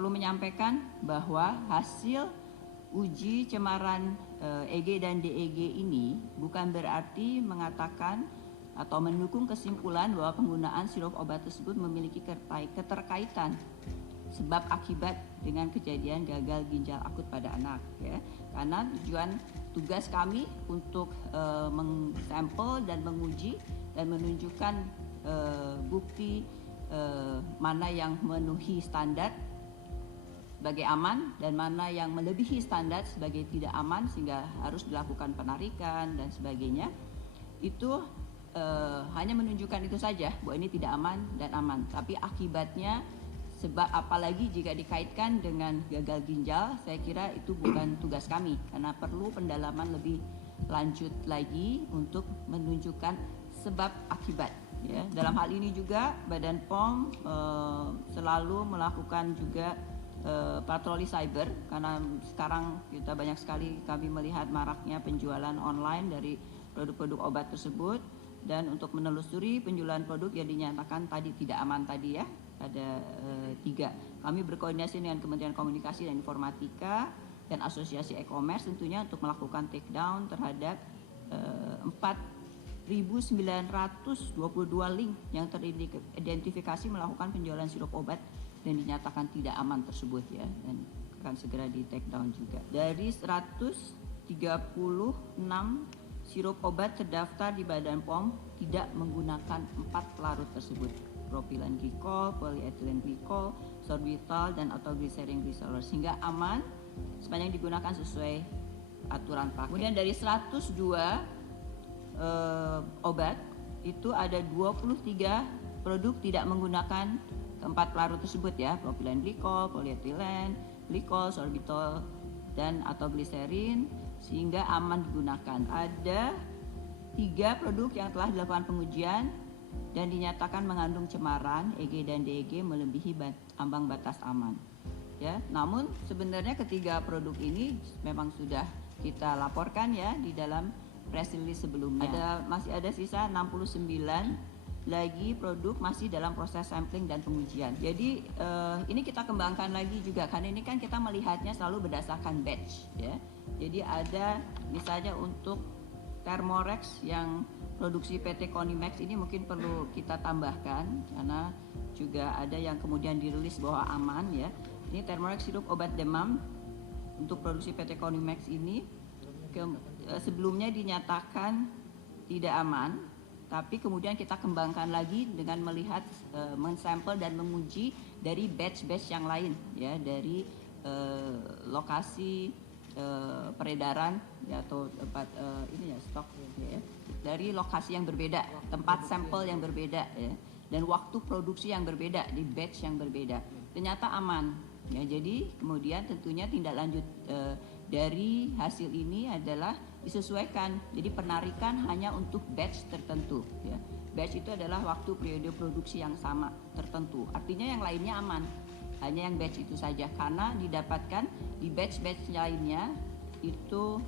perlu menyampaikan bahwa hasil uji cemaran EG dan DEG ini bukan berarti mengatakan atau mendukung kesimpulan bahwa penggunaan sirup obat tersebut memiliki keterkaitan sebab akibat dengan kejadian gagal ginjal akut pada anak, ya. Karena tugas kami untuk mengsampel dan menguji dan menunjukkan bukti mana yang memenuhi standar sebagai aman dan mana yang melebihi standar sebagai tidak aman sehingga harus dilakukan penarikan dan sebagainya. Itu hanya menunjukkan itu saja bahwa ini tidak aman dan aman, tapi akibatnya sebab apalagi jika dikaitkan dengan gagal ginjal, saya kira itu bukan tugas kami karena perlu pendalaman lebih lanjut lagi untuk menunjukkan sebab akibat, ya. Dalam hal ini juga Badan POM selalu melakukan juga patroli cyber karena sekarang kita banyak sekali kami melihat maraknya penjualan online dari produk-produk obat tersebut, dan untuk menelusuri penjualan produk yang dinyatakan tadi tidak aman tadi, ya, ada 3. Kami berkoordinasi dengan Kementerian Komunikasi dan Informatika dan Asosiasi E-commerce tentunya untuk melakukan take down terhadap 4.922 link yang teridentifikasi melakukan penjualan sirup obat dan dinyatakan tidak aman tersebut, ya, dan akan segera di take down juga. Dari 136 sirup obat terdaftar di Badan POM tidak menggunakan 4 larut tersebut: propilen glikol, polyethylene glikol, sorbitol, dan atau glycerin glycerol, sehingga aman sepanjang digunakan sesuai aturan pakai. Kemudian dari 102 obat itu ada 23 produk tidak menggunakan keempat larut tersebut, ya, propilen glikol, polyethylene glikol, sorbitol, dan atau glycerin, sehingga aman digunakan. Ada 3 produk yang telah dilakukan pengujian dan dinyatakan mengandung cemaran EG dan DEG melebihi ambang batas aman, ya. Namun sebenarnya ketiga produk ini memang sudah kita laporkan, ya, di dalam press release sebelumnya. Masih ada sisa 69 lagi produk masih dalam proses sampling dan pengujian. Jadi ini kita kembangkan lagi juga karena ini kan kita melihatnya selalu berdasarkan batch, ya. Jadi ada misalnya untuk Thermorex yang produksi PT Konimax ini mungkin perlu kita tambahkan karena juga ada yang kemudian dirilis bahwa aman, ya. Ini Thermorex sirup obat demam untuk produksi PT Konimax ini sebelumnya dinyatakan tidak aman, tapi kemudian kita kembangkan lagi dengan melihat mensampel dan menguji dari batch-batch yang lain, ya, dari lokasi peredaran, ya, atau tempat ini, ya, stok, ya, dari lokasi yang berbeda, tempat sampel yang berbeda, ya, dan waktu produksi yang berbeda di batch yang berbeda, ternyata aman, ya. Jadi kemudian tentunya tindak lanjut dari hasil ini adalah disesuaikan. Jadi penarikan hanya untuk batch tertentu, ya. Batch itu adalah waktu periode produksi yang sama tertentu. Artinya yang lainnya aman. Hanya yang batch itu saja karena didapatkan di batch-batch lainnya itu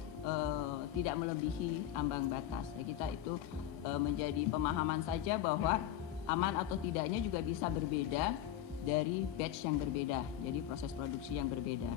tidak melebihi ambang batas. Ya, kita itu menjadi pemahaman saja bahwa aman atau tidaknya juga bisa berbeda dari batch yang berbeda. Jadi proses produksi yang berbeda.